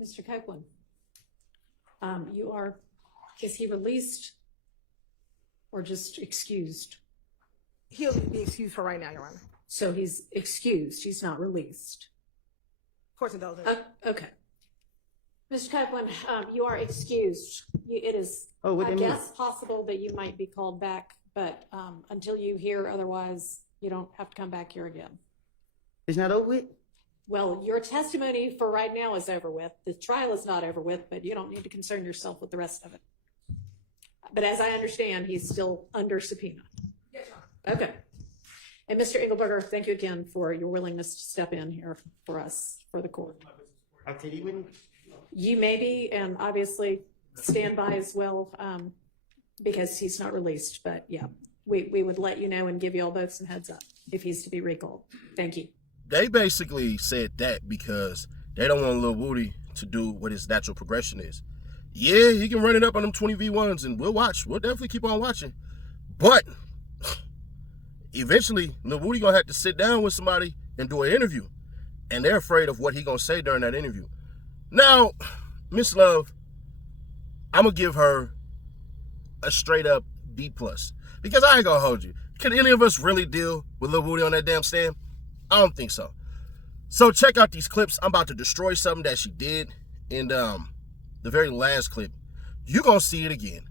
Mr. Copeland, is he released or just excused? He'll be excused for right now, Your Honor. So he's excused, he's not released. Court's indulgent. Okay. Mr. Copeland, you are excused. It is, I guess, possible that you might be called back, but until you hear otherwise, you don't have to come back here again. It's not over with? Well, your testimony for right now is over with. The trial is not over with, but you don't need to concern yourself with the rest of it. But as I understand, he's still under subpoena. Yes, Your Honor. Okay. And Mr. Engelberger, thank you again for your willingness to step in here for us, for the court. I'll tell you when. You may be, and obviously stand by as well, because he's not released. But yeah, we would let you know and give you all both some heads up if he's to be recalled. Thank you. They basically said that because they don't want Lil Woody to do what his natural progression is. Yeah, he can run it up on them 20v1s, and we'll watch. We'll definitely keep on watching. But eventually, Lil Woody gonna have to sit down with somebody and do an interview, and they're afraid of what he gonna say during that interview. Now, Miss Love, I'm gonna give her a straight up B+, because I ain't gonna hold you. Can any of us really deal with Lil Woody on that damn stand? I don't think so. So check out these clips. I'm about to destroy something that she did in the very last clip. You're gonna see it again.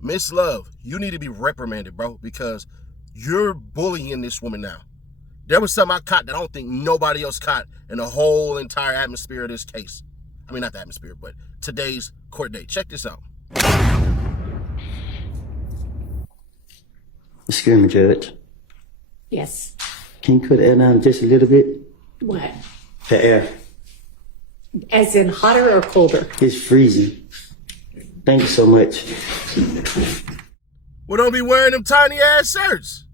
Miss Love, you need to be reprimanded, bro, because you're bullying this woman now. There was something I caught that I don't think nobody else caught in the whole entire atmosphere of this case. I mean, not the atmosphere, but today's court date. Check this out. Excuse me, Judge. Yes. Can you cut the air down just a little bit? What? The air. As in hotter or colder? It's freezing. Thank you so much. Well, don't be wearing them tiny ass shirts.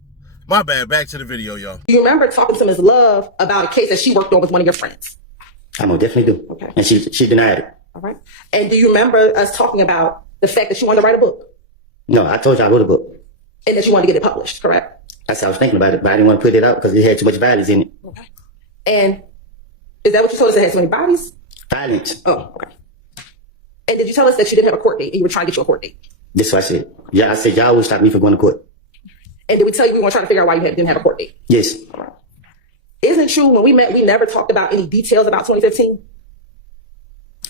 My bad. Back to the video, y'all. Do you remember talking to Ms. Love about a case that she worked on with one of your friends? I most definitely do. Okay. And she denied it. All right. And do you remember us talking about the fact that you wanted to write a book? No, I told you I wrote a book. And that you wanted to get it published, correct? I said I was thinking about it, but I didn't want to put it out because it had too much violence in it. Okay. And is that what you told us, it had so many bodies? Violence. Oh, okay. And did you tell us that you didn't have a court date and you were trying to get you a court date? This is what I said. Yeah, I said y'all would stop me from going to court. And did we tell you we weren't trying to figure out why you didn't have a court date? Yes. All right. Isn't it true when we met, we never talked about any details about 2015?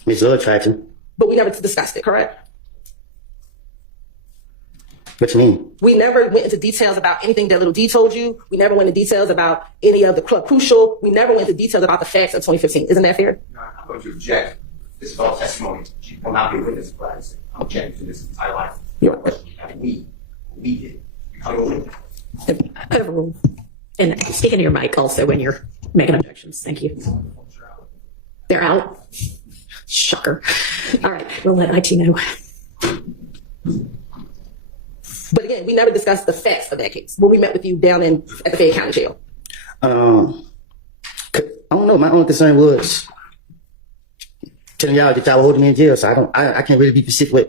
Miss Love tried to. But we never discussed it, correct? What you mean? We never went into details about anything that Little D told you. We never went into details about any of the Club Crucial. We never went into details about the facts of 2015. Isn't that fair? No, I'm going to object. This is all testimony. She will not be a witness for that. I'm objecting to this entire life. We did. Overruled. And speak into your mic also when you're making objections. Thank you. They're out. Shocker. All right, we'll let IT know. But again, we never discussed the facts of that case when we met with you down at the Fayette County Jail. I don't know. My only concern was telling y'all that y'all were holding me in jail, so I can't really be specific with.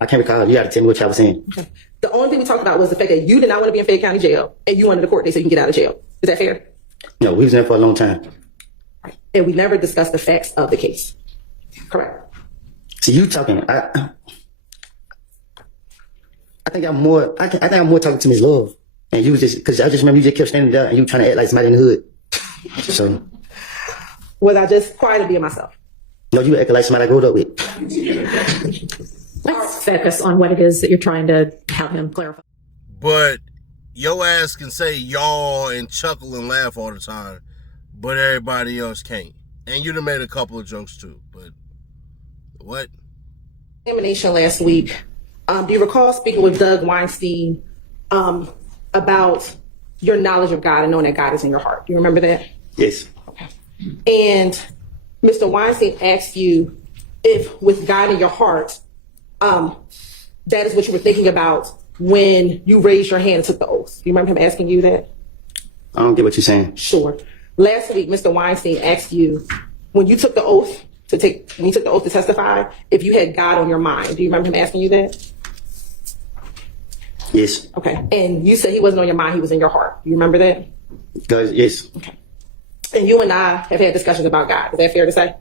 I can't recall. You got to tell me what y'all was saying. Okay. The only thing we talked about was the fact that you did not want to be in Fayette County Jail and you wanted a court date so you can get out of jail. Is that fair? No, we was there for a long time. Right. And we never discussed the facts of the case. Correct. So you talking? I think I'm more. I think I'm more talking to Ms. Love, and you was just because I just remember you just kept standing there and you trying to act like somebody in the hood. So was I just quiet to be myself? No, you acting like somebody I grew up with. Let's focus on what it is that you're trying to have him clarify. But your ass can say y'all and chuckle and laugh all the time, but everybody else can't. And you done made a couple of jokes too, but what? Examination last week. Do you recall speaking with Doug Weinstein about your knowledge of God and knowing that God is in your heart? Do you remember that? Yes. Okay. And Mr. Weinstein asked you if with God in your heart, that is what you were thinking about when you raised your hand and took the oath. Do you remember him asking you that? I don't get what you're saying. Sure. Last week, Mr. Weinstein asked you when you took the oath to testify, if you had God on your mind. Do you remember him asking you that? Yes. Okay. And you said he wasn't on your mind, he was in your heart. Do you remember that? Yes. Okay. And you and I have had discussions about God. Is that fair to say?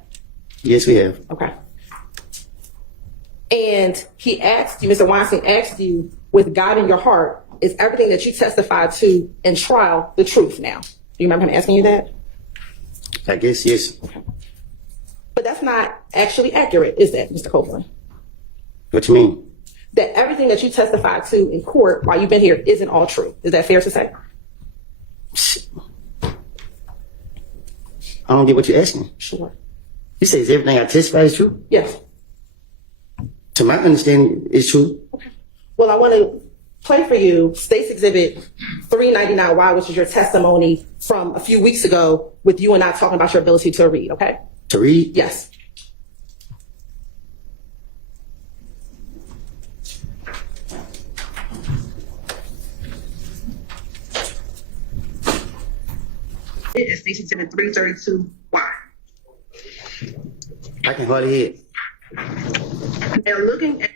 Yes, we have. Okay. And he asked you, Mr. Weinstein asked you, with God in your heart, is everything that you testified to in trial the truth now? Do you remember him asking you that? I guess, yes. But that's not actually accurate, is that, Mr. Copeland? What you mean? That everything that you testified to in court while you've been here isn't all true. Is that fair to say? I don't get what you're asking. Sure. You say, is everything I testify is true? Yes. To my understanding, it's true. Okay. Well, I want to play for you State's Exhibit 399Y, which is your testimony from a few weeks ago with you and I talking about your ability to read, okay? To read? Yes. It is State's Exhibit 332Y. I can hardly hear it. Now looking at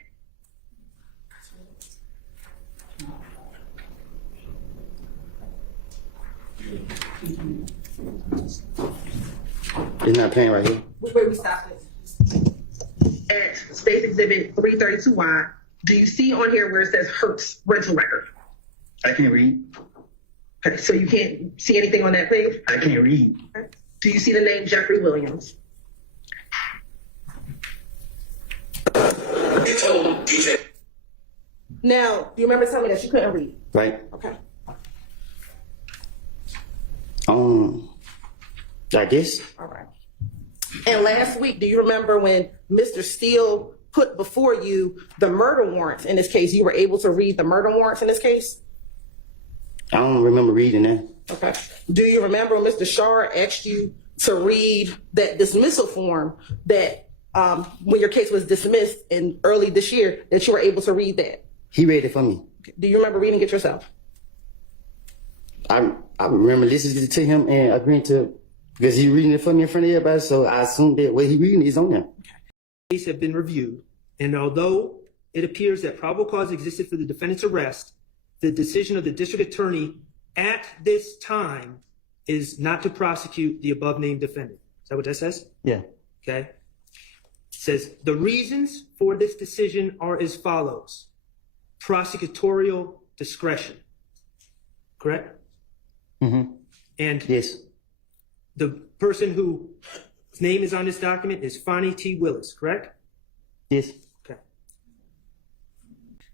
It's not playing right here. where we stopped it. At State's Exhibit 332Y, do you see on here where it says Hertz rental record? I can't read. Okay, so you can't see anything on that page? I can't read. Okay. Do you see the name Jeffrey Williams? Now, do you remember telling me that you couldn't read? Right? Okay. I guess. All right. And last week, do you remember when Mr. Steele put before you the murder warrants in this case? You were able to read the murder warrants in this case? I don't remember reading that. Okay. Do you remember when Mr. Shar asked you to read that dismissal form that when your case was dismissed in early this year, that you were able to read that? He read it for me. Do you remember reading it yourself? I remember listening to him and agreeing to, because he reading it for me in front of everybody, so I assumed that what he reading is on there. Case have been reviewed, and although it appears that probable cause existed for the defendant's arrest, the decision of the district attorney at this time is not to prosecute the above named defendant. Is that what that says? Yeah. Okay. It says the reasons for this decision are as follows: prosecutorial discretion. Correct? Mm-hmm. And Yes. the person whose name is on this document is FANI Willis, correct? Yes. Okay.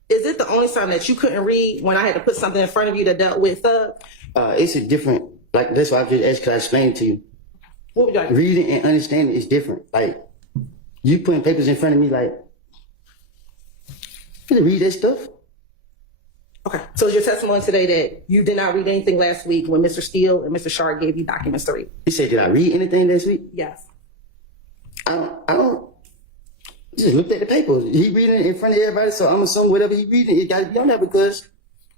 Is it the only time that you couldn't read when I had to put something in front of you that dealt with It's a different, like, that's why I just asked, because I explained it to you. what would you like? Reading and understanding is different. Like, you putting papers in front of me, like, you can read that stuff. Okay. So is your testimony today that you did not read anything last week when Mr. Steele and Mr. Shar gave you documents to read? He said, did I read anything last week? Yes. I don't. Just looked at the papers. He reading it in front of everybody, so I'm assuming whatever he reading, it got to be on there because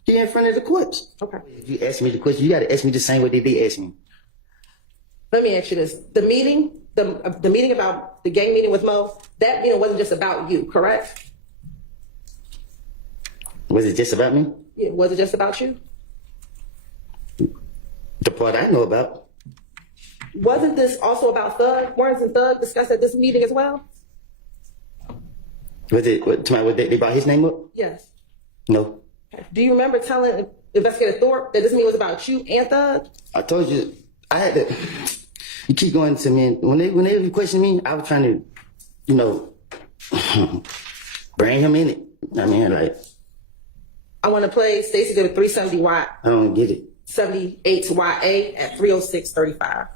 he in front of the courts. Okay. If you ask me the question, you got to ask me the same way they did ask me. Let me ask you this. The meeting about the gang meeting with Mo, that meeting wasn't just about you, correct? Was it just about me? Yeah, was it just about you? The part I know about. Wasn't this also about Thug? Warrens and Thug discussed at this meeting as well? Was it, they brought his name up? Yes. No. Okay. Do you remember telling Investigator Thorpe that this meeting was about you and Thug? I told you, I had to, you keep going to me, and when they question me, I was trying to, bring him in it. I mean, like. I want to play Stacey did a 370Y, I don't get it. 78YA at 306:35.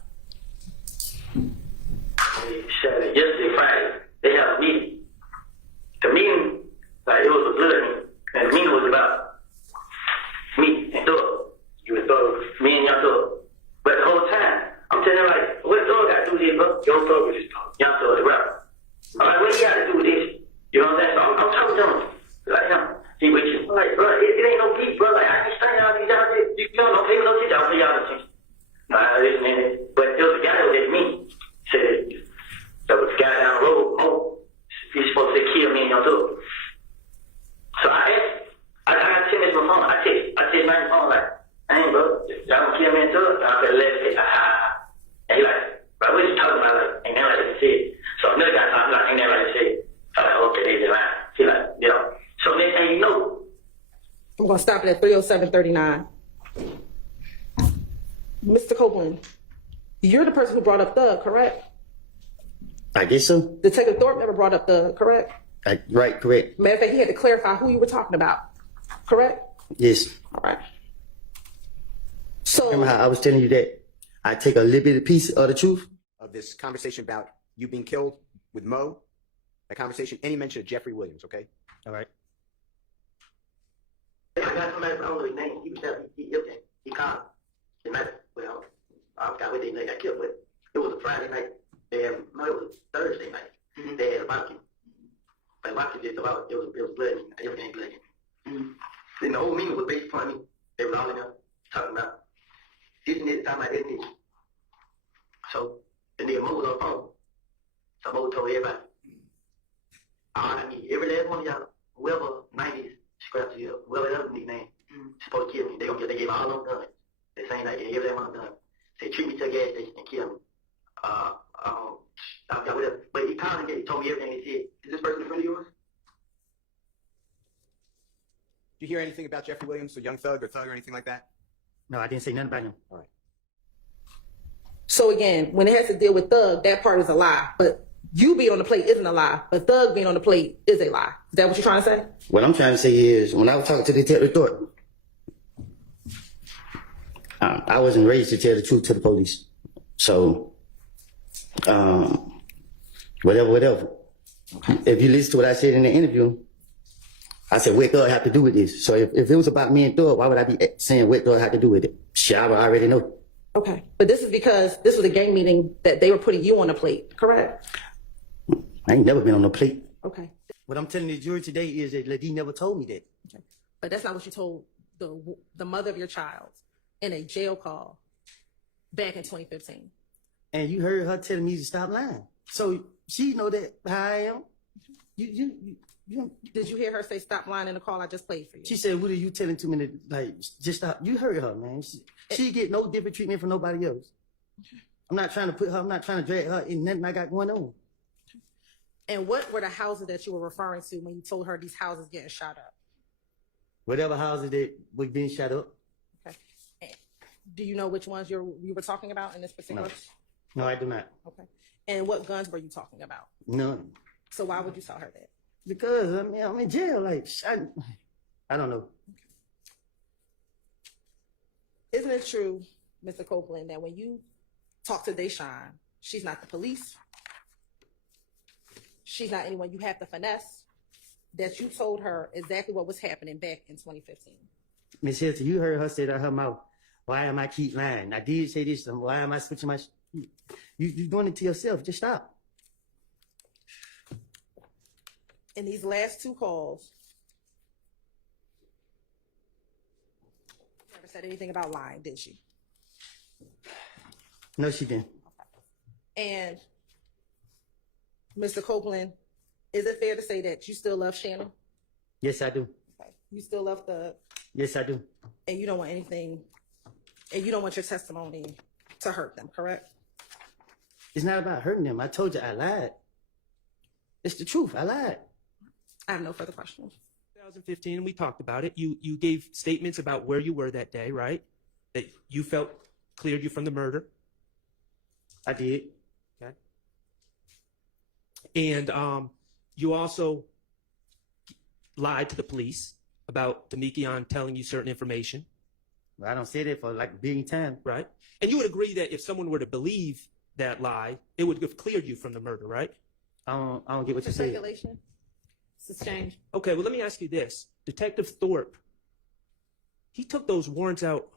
Yesterday, Friday, they have a meeting. The meeting, like, it was a blood meeting. And the meeting was about me and Thug. You and Thug, me and young Thug. But the whole time, I'm telling them, like, what Thug got to do with this, bro? Young Thug was just talking. Young Thug, the rapper. I'm like, what he got to do with this? You know what I'm saying? So I'm talking to him. Like, he with you. I'm like, bro, it ain't no beef, bro. Like, I can stand out these out there. You don't pay me no attention. I'll pay y'all attention. Nah, listen, man. But there was a guy that was at me. Said, there was a guy down the road. Oh, he's supposed to kill me and your dog. So I asked, I got 10 minutes on my phone. I text my phone, like, hey, bro, y'all gonna kill me and dog? And I said, let's say, And he like, bro, what you talking about? Like, and then like I said, so going to stop it at 3:07:39. Mr. Copeland, you're the person who brought up Thug, correct? I guess so. Detective Thorpe never brought up Thug, correct? Right, correct. Matter of fact, he had to clarify who you were talking about, correct? Yes. All right. So, Remember how I was telling you that I take a little bit of piece of the truth? Of this conversation about you being killed with Mo, that conversation, any mention of Jeffrey Williams, okay? All right. I got somebody, I don't know his name. He was telling me, he called. It might, well, I forgot what they got killed with. It was a Friday night. No, it was Thursday night. They had a barbecue. But barbecue did about, it was bloody, everything bloody. Then the whole meeting was based upon me. They were all in there talking about this and this, talking about this and this. So the nigga Mo was on the phone. So Mo told everybody, I need every last one of y'all, whoever 90s scraps you, whoever else nickname, supposed to kill me. They gave all them guns. The same night, they gave every one of them guns. Say, treat me to a gas station and kill me. I forgot whatever. But he called and he told me everything. He said, is this person a friend of yours? Did you hear anything about Jeffrey Williams or Young Thug or anything like that? No, I didn't say nothing about him. All right. so again, when it has to deal with Thug, that part is a lie. But you being on the plate isn't a lie. But Thug being on the plate is a lie. Is that what you're trying to say? What I'm trying to say is, when I was talking to Detective Thorpe, I wasn't raised to tell the truth to the police. So, whatever. If you listen to what I said in the interview, I said, what Thug have to do with this? So if it was about me and Thug, why would I be saying what Thug have to do with it? Shit, I already know. Okay. But this is because this was a gang meeting that they were putting you on the plate, correct? I ain't never been on no plate. Okay. What I'm telling the jury today is that Ladie never told me that. Okay. But that's not what you told the mother of your child in a jail call back in 2015. And you heard her telling me to stop lying. So she know that how I am. Did you hear her say stop lying in the call I just played for you? She said, what are you telling to me to, like, just stop? You heard her, man. She get no different treatment from nobody else. I'm not trying to drag her in nothing I got going on. And what were the houses that you were referring to when you told her these houses getting shot up? Whatever houses that were being shot up. Okay. And do you know which ones you were talking about in this particular? No, I do not. Okay. And what guns were you talking about? None. So why would you tell her that? Because I'm in jail. Like, I don't know. Isn't it true, Mr. Copeland, that when you talk to Deshawn, she's not the police? She's not anyone you have to finesse? That you told her exactly what was happening back in 2015? Miss Hilton, you heard her say out of her mouth, why am I keep lying? I did say this, why am I switching my... You're doing it to yourself. Just stop. In these last two calls, never said anything about lying, did she? No, she didn't. And Mr. Copeland, is it fair to say that you still love Shannon? Yes, I do. Okay. You still love Thug? Yes, I do. And you don't want anything, and you don't want your testimony to hurt them, correct? It's not about hurting them. I told you I lied. It's the truth. I lied. I have no further questions. 2015, we talked about it. You gave statements about where you were that day, right? That you felt cleared you from the murder. I did. Okay. And you also lied to the police about Demekion telling you certain information. Well, I don't say that for like a billion times. Right. And you would agree that if someone were to believe that lie, it would have cleared you from the murder, right? I don't get what you Your said. circulation? Sustained. Okay, well, let me ask you this. Detective Thorpe, he took those warrants out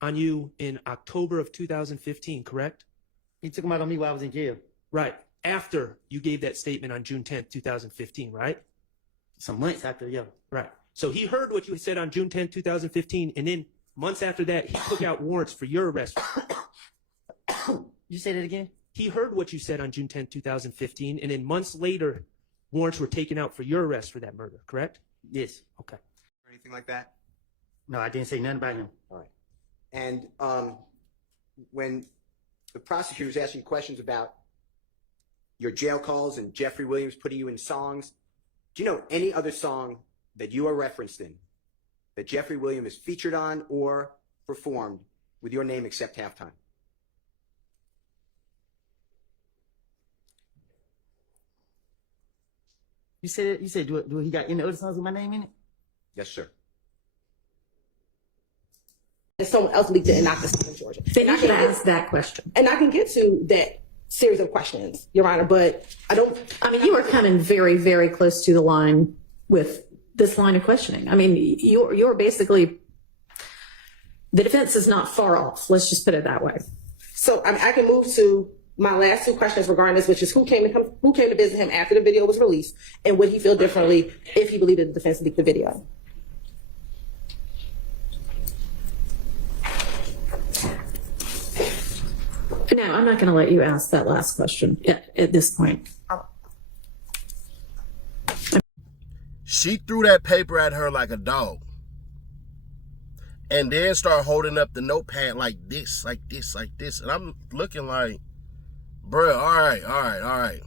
on you in October of 2015, correct? He took them out on me while I was in jail. Right. After you gave that statement on June 10th, 2015, right? Some months after, yeah. Right. So he heard what you said on June 10th, 2015, and then months after that, he took out warrants for your arrest. You say that again? He heard what you said on June 10th, 2015, and then months later, warrants were taken out for your arrest for that murder, correct? Yes. Okay. Or anything like that? No, I didn't say nothing about him. All right. And when the prosecutor was asking questions about your jail calls and Jeffrey Williams putting you in songs, do you know any other song that you are referenced in that Jeffrey Williams is featured on or performed with your name except halftime? You said, do he got any other songs with my name in it? Yes, sir. And someone else leaked it and not the state of Georgia. Then you should ask that question. And I can get to that series of questions, Your Honor, but I mean, you are coming very, very close to the line with this line of questioning. I mean, you're basically, the defense is not far off. Let's just put it that way. So I can move to my last two questions regarding this, which is who came to visit him after the video was released, and would he feel differently if he believed that the defense leaked the video? No, I'm not going to let you ask that last question at this point. She threw that paper at her like a dog. And then started holding up the notepad like this, like this, like this. And I'm looking like, bruh, all right.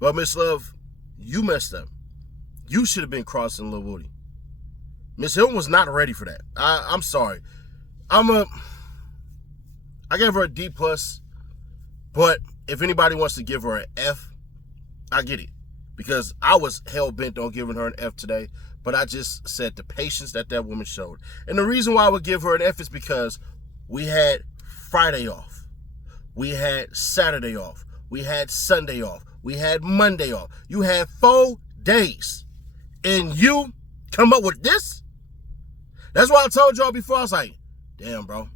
But Miss Love, you messed up. You should have been crossing Lil Woody. Miss Hilton was not ready for that. I'm sorry. I gave her a D+, but if anybody wants to give her an F, I get it. Because I was hell-bent on giving her an F today, but I just said the patience that woman showed. And the reason why I would give her an F is because we had Friday off. We had Saturday off. We had Sunday off. We had Monday off. You had 4 days. And you come up with this? That's why I told y'all before. I was like, damn, bro.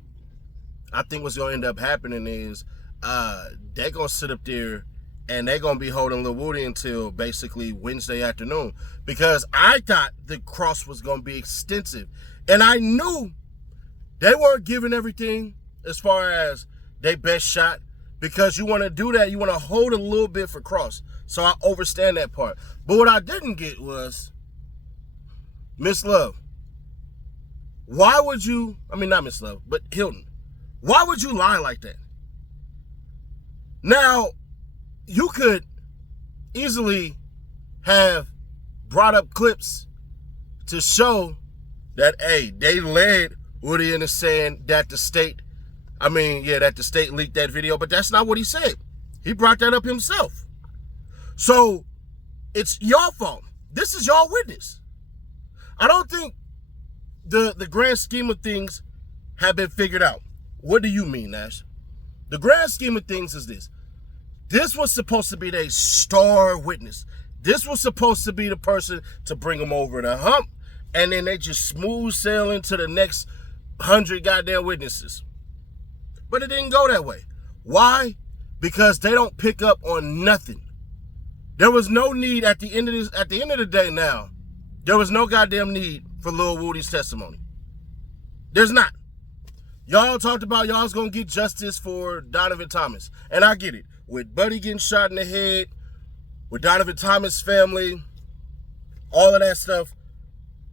I think what's going to end up happening is they're going to sit up there and they're going to be holding Lil Woody until basically Wednesday afternoon. Because I thought the cross was going to be extensive. And I knew they weren't giving everything as far as their best shot. Because you want to do that, you want to hold a little bit for cross. So I understand that part. But what I didn't get was, Miss Love, why would you, not Miss Love, but Hilton, why would you lie like that? Now, you could easily have brought up clips to show that, hey, they led Woody into saying that the state leaked that video, but that's not what he said. He brought that up himself. So, it's your fault. This is your witness. I don't think the grand scheme of things have been figured out. What do you mean, Nash? The grand scheme of things is this. This was supposed to be their star witness. This was supposed to be the person to bring them over the hump, and then they just smooth sailing to the next 100 goddamn witnesses. But it didn't go that way. Why? Because they don't pick up on nothing. There was no need at the end of the day now. There was no goddamn need for Lil Woody's testimony. There's not. Y'all talked about y'all's gonna get justice for Donovan Thomas. And I get it. With Buddy getting shot in the head, with Donovan Thomas' family, all of that stuff,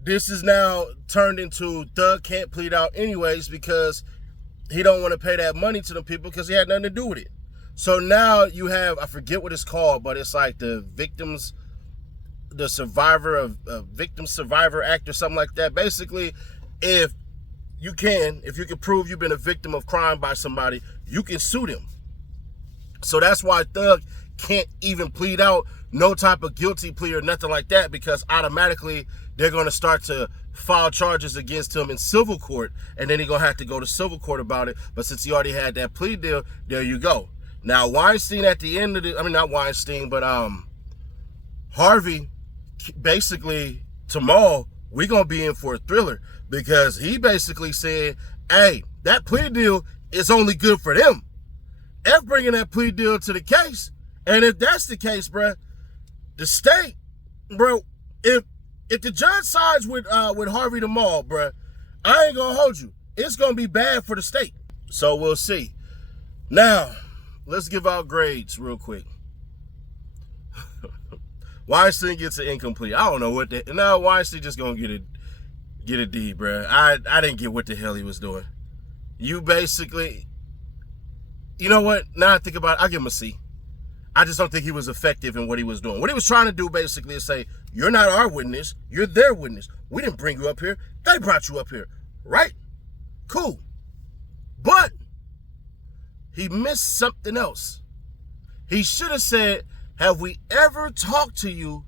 this is now turned into Thug can't plead out anyways because he don't want to pay that money to them people because he had nothing to do with it. So now you have, I forget what it's called, but it's like the Victim Survivor Act or something like that. Basically, if you can prove you've been a victim of crime by somebody, you can sue them. So that's why Thug can't even plead out no type of guilty plea or nothing like that, because automatically they're going to start to file charges against him in civil court, and then he's going to have to go to civil court about it. But since he already had that plea deal, there you go. Now, Weinstein at the end of not Weinstein, but Harvey, basically, tomorrow, we're going to be in for a thriller, because he basically said, hey, that plea deal is only good for them. F bringing that plea deal to the case. And if that's the case, bruh, the state, bro, if the judge sides with Harvey tomorrow, bruh, I ain't gonna hold you. It's gonna be bad for the state. So we'll see. Now, let's give out grades real quick. Weinstein gets an incomplete. I don't know what Weinstein just gonna get a D, bruh. I didn't get what the hell he was doing. You basically, you know what? Now I think about it, I'll give him a C. I just don't think he was effective in what he was doing. What he was trying to do basically is say, you're not our witness, you're their witness. We didn't bring you up here, they brought you up here, right? Cool. But he missed something else. He should have said, have we ever talked to you?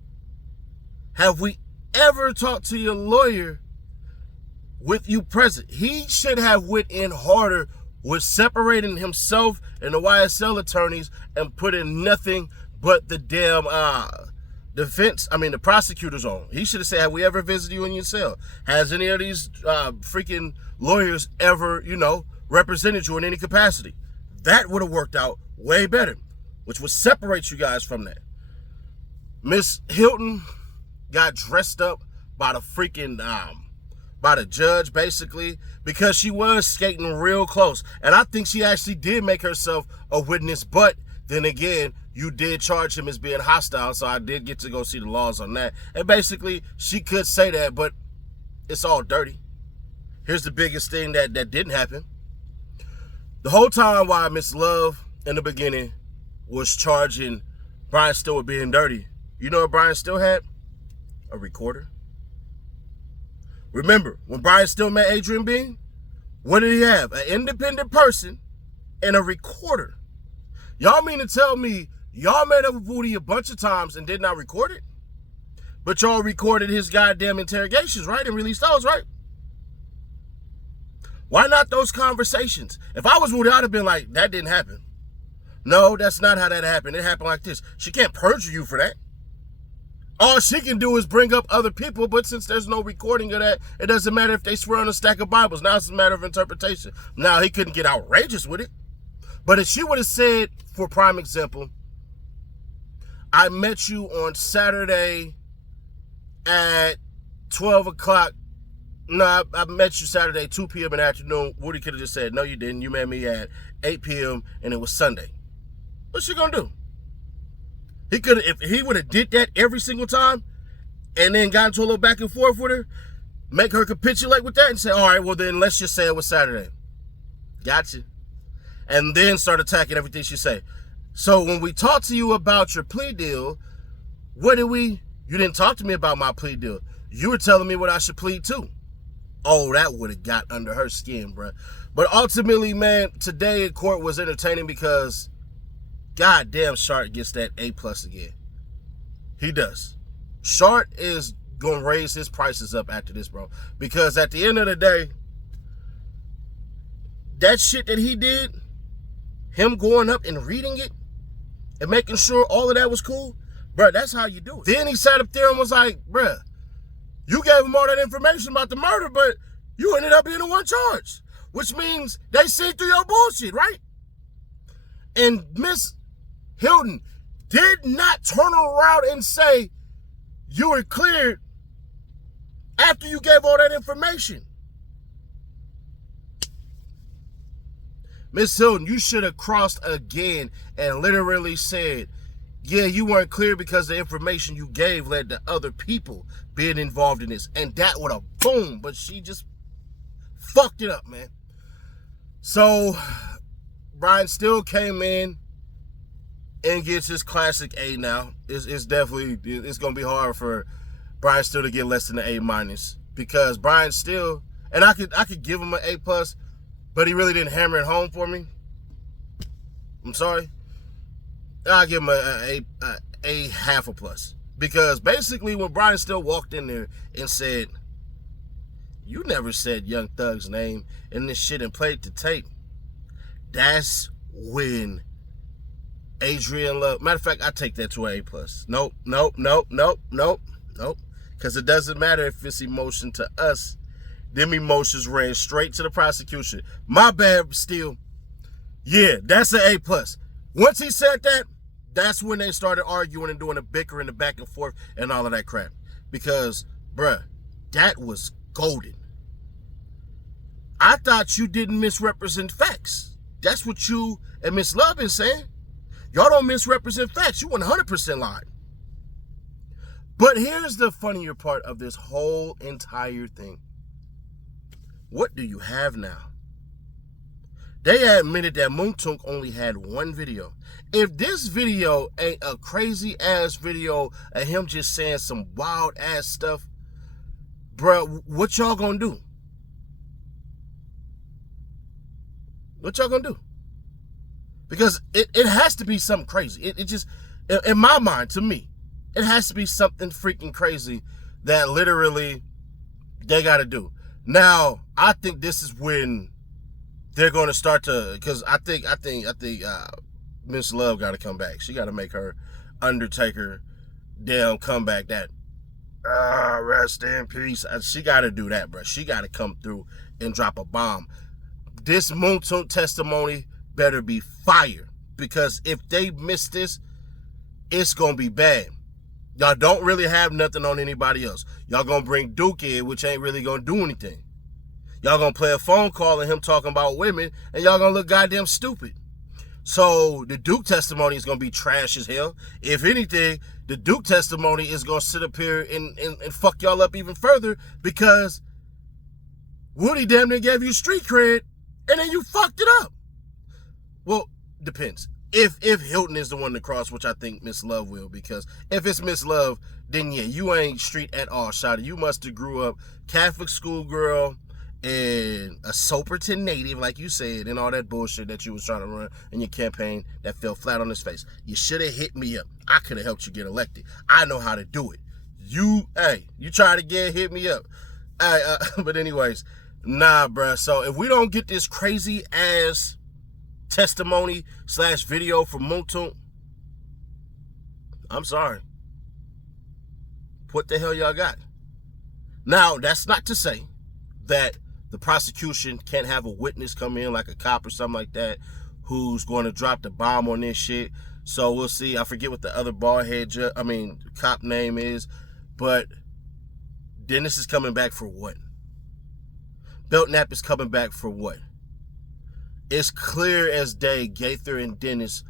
Have we ever talked to your lawyer with you present? He should have went in harder with separating himself and the YSL attorneys and putting nothing but the damn the prosecutors on. He should have said, have we ever visited you in your cell? Has any of these freaking lawyers ever, represented you in any capacity? That would have worked out way better, which would separate you guys from that. Miss Hilton got dressed up by the freaking by the judge, basically, because she was skating real close. And I think she actually did make herself a witness, but then again, you did charge him as being hostile, so I did get to go see the laws on that. And basically, she could say that, but it's all dirty. Here's the biggest thing that didn't happen. The whole time while Miss Love, in the beginning, was charging Brian Still with being dirty, you know what Brian Still had? A recorder. Remember, when Brian Still met Adrian Bean, what did he have? An independent person and a recorder. Y'all mean to tell me y'all met up with Woody a bunch of times and did not record it? But y'all recorded his goddamn interrogations, right? And released those, right? Why not those conversations? If I was Woody, I'd have been like, that didn't happen. No, that's not how that happened. It happened like this. She can't perjure you for that. All she can do is bring up other people, but since there's no recording of that, it doesn't matter if they swear on a stack of Bibles. Now it's a matter of interpretation. Now, he couldn't get outrageous with it. But if she would have said, for prime example, I met you on Saturday at 12 o'clock. No, I met you Saturday, 2 p.m. in the afternoon. Woody could have just said, no, you didn't. You met me at 8 p.m. and it was Sunday. What's she gonna do? He could have, if he would have did that every single time and then got into a little back and forth with her, make her capitulate with that and say, all right, well then let's just say it was Saturday. Gotcha. And then start attacking everything she say. So when we talked to you about your plea deal, you didn't talk to me about my plea deal. You were telling me what I should plead to. Oh, that would have got under her skin, bruh. But ultimately, man, today in court was entertaining because goddamn Sharp gets that A+ again. He does. Sharp is going to raise his prices up after this, bro. Because at the end of the day, that shit that he did, him going up and reading it and making sure all of that was cool, bro, that's how you do it. Then he sat up there and was like, bruh, you gave him all that information about the murder, but you ended up being the one charged, which means they see through your bullshit, right? And Miss Hilton did not turn around and say you were cleared after you gave all that information. Miss Hilton, you should have crossed again and literally said, yeah, you weren't clear because the information you gave led to other people being involved in this. And that would have boom, but she just fucked it up, man. So Brian Still came in and gets his classic A now. It's definitely, it's going to be hard for Brian Still to get less than an A- because Brian Still, and I could give him an A+, but he really didn't hammer it home for me. I'm sorry. I'll give him a half a plus. Because basically when Brian Still walked in there and said, you never said Young Thug's name in this shit and played the tape, that's when Adrian Love, matter of fact, I take that to an A+. Nope. Because it doesn't matter if it's emotion to us. Them emotions ran straight to the prosecution. My bad, Still. Yeah, that's an A+. Once he said that, that's when they started arguing and doing the bickering, the back and forth, and all of that crap. Because, bruh, that was golden. I thought you didn't misrepresent facts. That's what you and Miss Love been saying. Y'all don't misrepresent facts. You 100% lied. But here's the funnier part of this whole entire thing. What do you have now? They admitted that Moontunk only had one video. If this video ain't a crazy ass video of him just saying some wild ass stuff, bruh, what y'all gonna do? What y'all gonna do? Because it has to be something crazy. It just, in my mind, to me, it has to be something freaking crazy that literally they gotta do. Now, I think this is when they're gonna start to, because I think Miss Love gotta come back. She gotta make her Undertaker damn comeback. That rest in peace. She gotta do that, bro. She gotta come through and drop a bomb. This Moontunk testimony better be fire, because if they miss this, it's gonna be bad. Y'all don't really have nothing on anybody else. Y'all gonna bring Duke in, which ain't really gonna do anything. Y'all gonna play a phone call and him talking about women, and y'all gonna look goddamn stupid. So the Duke testimony is gonna be trash as hell. If anything, the Duke testimony is gonna sit up here and fuck y'all up even further, because Woody damn near gave you street cred, and then you fucked it up. Well, depends. If Hilton is the one to cross, which I think Miss Love will, because if it's Miss Love, then yeah, you ain't street at all, shawty. You must have grew up Catholic school girl and a Soperton native, like you said, and all that bullshit that you was trying to run in your campaign that fell flat on his face. You should have hit me up. I could have helped you get elected. I know how to do it. You try to hit me up. But anyways, nah, bruh. So if we don't get this crazy ass testimony / video from Moontunk, I'm sorry. What the hell y'all got? Now, that's not to say that the prosecution can't have a witness come in, like a cop or something like that, who's going to drop the bomb on this shit. So we'll see. I forget what the other cop name is, but Dennis is coming back for what? Belknap is coming back for what? It's clear as day Gaither and Dennis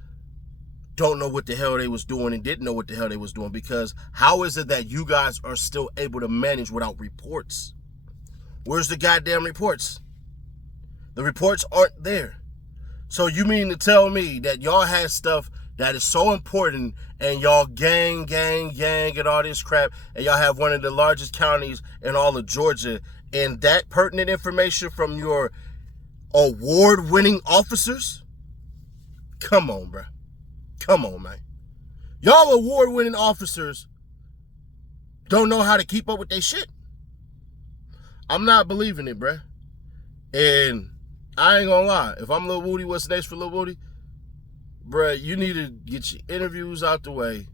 don't know what the hell they was doing and didn't know what the hell they was doing, because how is it that you guys are still able to manage without reports? Where's the goddamn reports? The reports aren't there. So you mean to tell me that y'all had stuff that is so important and y'all gang and all this crap, and y'all have one of the largest counties in all of Georgia, and that pertinent information from your award-winning officers? Come on, bro. Come on, man. Y'all award-winning officers don't know how to keep up with their shit. I'm not believing it, bruh. And I ain't gonna lie. If I'm Lil Woody, what's next for Lil Woody? Bruh, you need to get your interviews out the way,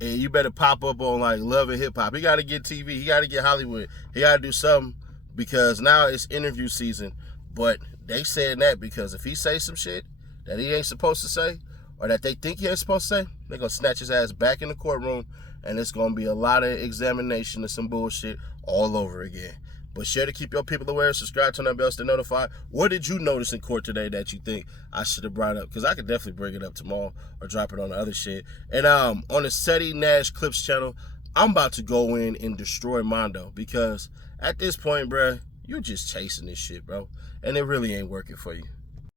and you better pop up on like Love and Hip Hop. He gotta get TV. He gotta get Hollywood. He gotta do something, because now it's interview season. But they saying that because if he say some shit that he ain't supposed to say, or that they think he ain't supposed to say, they're gonna snatch his ass back in the courtroom, and it's gonna be a lot of examination of some bullshit all over again. But share to keep your people aware, subscribe, turn on bells to notify. What did you notice in court today that you think I should have brought up? Because I could definitely bring it up tomorrow or drop it on the other shit. And on the Seti Nash Clips channel, I'm about to go in and destroy Mondo, because at this point, bruh, you just chasing this shit, bro. And it really ain't working for you.